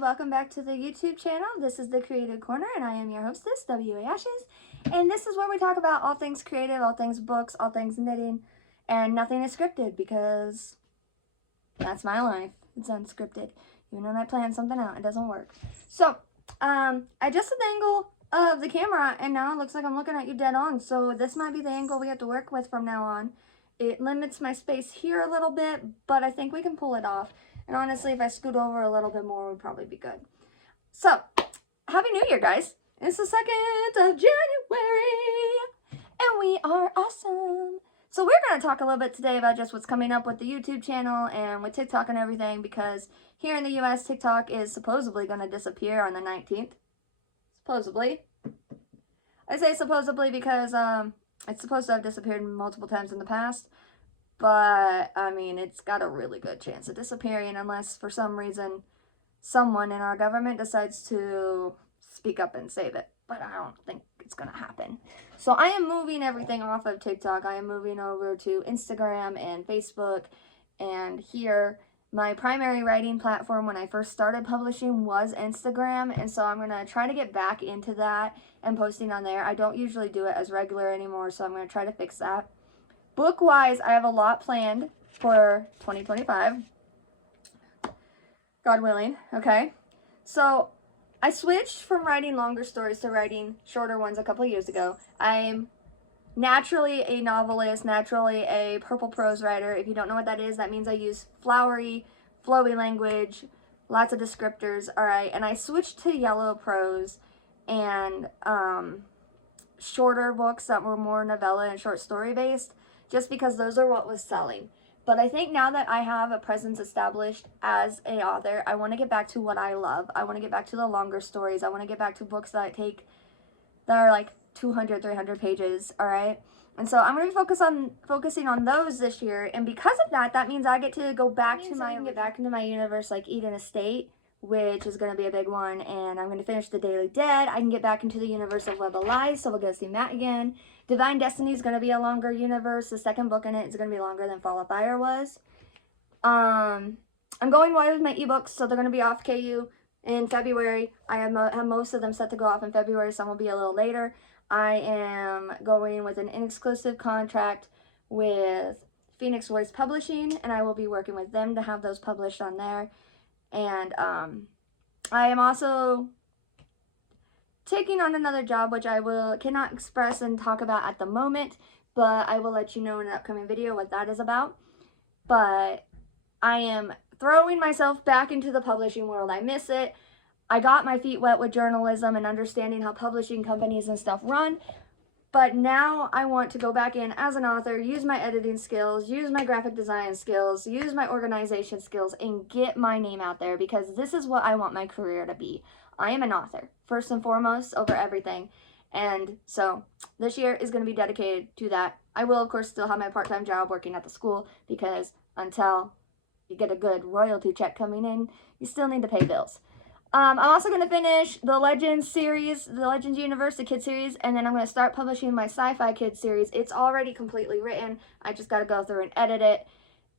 welcome back to the YouTube channel. This is the Creative Corner and I am your hostess, W.A. Ashes. And this is where we talk about all things creative, all things books, all things knitting, and nothing is scripted because that's my life. It's unscripted. Even when I plan something out, it doesn't work. So, I adjusted the angle of the camera and now it looks like I'm looking at you dead on. So this might be the angle we have to work with from now on. It limits my space here a little bit, but I think we can pull it off. And honestly, if I scoot over a little bit more, would probably be good. So, Happy New Year, guys. It's the 2nd of January, and we are awesome. So we're going to talk a little bit today about just what's coming up with the YouTube channel and with TikTok and everything, because here in the US, TikTok is supposedly going to disappear on the 19th. Supposedly. I say supposedly because it's supposed to have disappeared multiple times in the past. But, I mean, it's got a really good chance of disappearing unless, for some reason, someone in our government decides to speak up and save it. But I don't think it's going to happen. So I am moving everything off of TikTok. I am moving over to Instagram and Facebook. And here, my primary writing platform when I first started publishing was Instagram. And so I'm going to try to get back into that and posting on there. I don't usually do it as regular anymore, so I'm going to try to fix that. Book-wise, I have a lot planned for 2025, God willing, okay? So, I switched from writing longer stories to writing shorter ones a couple years ago. I'm naturally a novelist, naturally a purple prose writer. If you don't know what that is, that means I use flowery, flowy language, lots of descriptors, alright? And I switched to yellow prose and shorter books that were more novella and short story based, just because those are what was selling. But I think now that I have a presence established as an author, I want to get back to what I love. I want to get back to the longer stories. I want to get back to books that are like 200, 300 pages, all right? And so I'm going to be focusing on those this year, and because of that, that means I get to go back to my universe like Eden Estate, which is going to be a big one, and I'm going to finish The Daily Dead. I can get back into the universe of Web of Lies, so we'll go see Matt again. Divine Destiny is going to be a longer universe. The second book in it is going to be longer than Fall of Fire was. I'm going wide with my ebooks, so they're going to be off KU in February. I have most of them set to go off in February, some will be a little later. I am going with an exclusive contract with Phoenix Voice Publishing, and I will be working with them to have those published on there. And I am also taking on another job, which I cannot express and talk about at the moment, but I will let you know in an upcoming video what that is about. But I am throwing myself back into the publishing world. I miss it. I got my feet wet with journalism and understanding how publishing companies and stuff run. But now I want to go back in as an author, use my editing skills, use my graphic design skills, use my organization skills, and get my name out there, because this is what I want my career to be. I am an author, first and foremost, over everything. And so this year is going to be dedicated to that. I will, of course, still have my part-time job working at the school, because until you get a good royalty check coming in, you still need to pay bills. I'm also going to finish the Legends series, the Legends Universe, the kid series, and then I'm going to start publishing my sci-fi kid series. It's already completely written. I just got to go through and edit it,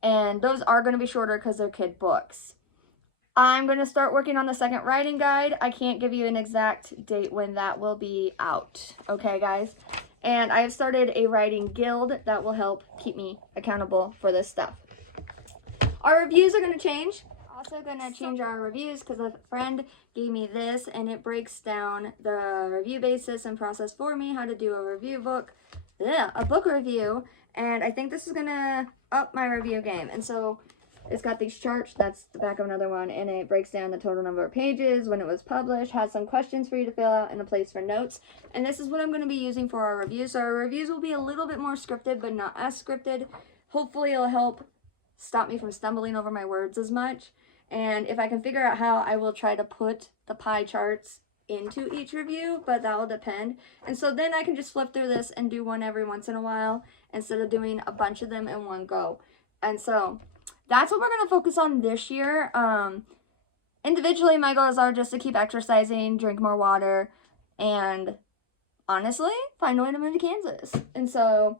and those are going to be shorter because they're kid books. I'm going to start working on the second writing guide. I can't give you an exact date when that will be out, okay, guys? And I have started a writing guild that will help keep me accountable for this stuff. Our reviews are going to change. Also going to change our reviews because a friend gave me this, and it breaks down the review basis and process for me, how to do a review book, a book review, and I think this is going to up my review game. And so it's got these charts, that's the back of another one, and it breaks down the total number of pages, when it was published, has some questions for you to fill out, and a place for notes. And this is what I'm going to be using for our reviews. So our reviews will be a little bit more scripted, but not as scripted. Hopefully it'll help stop me from stumbling over my words as much. And if I can figure out how, I will try to put the pie charts into each review, but that will depend. And so then I can just flip through this and do one every once in a while instead of doing a bunch of them in one go. And so that's what we're going to focus on this year. Individually, my goals are just to keep exercising, drink more water, and honestly, find a way to move to Kansas. And so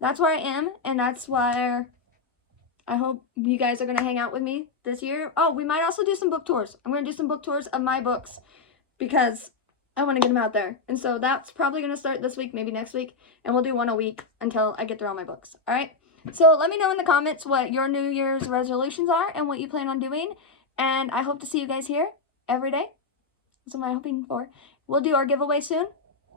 that's where I am, and that's where I hope you guys are going to hang out with me this year. Oh, we might also do some book tours. I'm going to do some book tours of my books because I want to get them out there. And so that's probably going to start this week, maybe next week. And we'll do one a week until I get through all my books. All right? So let me know in the comments what your New Year's resolutions are and what you plan on doing. And I hope to see you guys here every day. That's what I'm hoping for. We'll do our giveaway soon.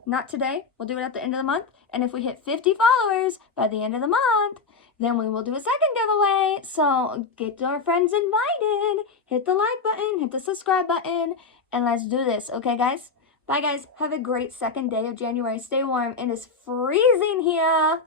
Not today. We'll do it at the end of the month. And if we hit 50 followers by the end of the month, then we will do a second giveaway. So get our friends invited. Hit the like button. Hit the subscribe button. And let's do this. Okay, guys? Bye, guys. Have a great second day of January. Stay warm. It is freezing here.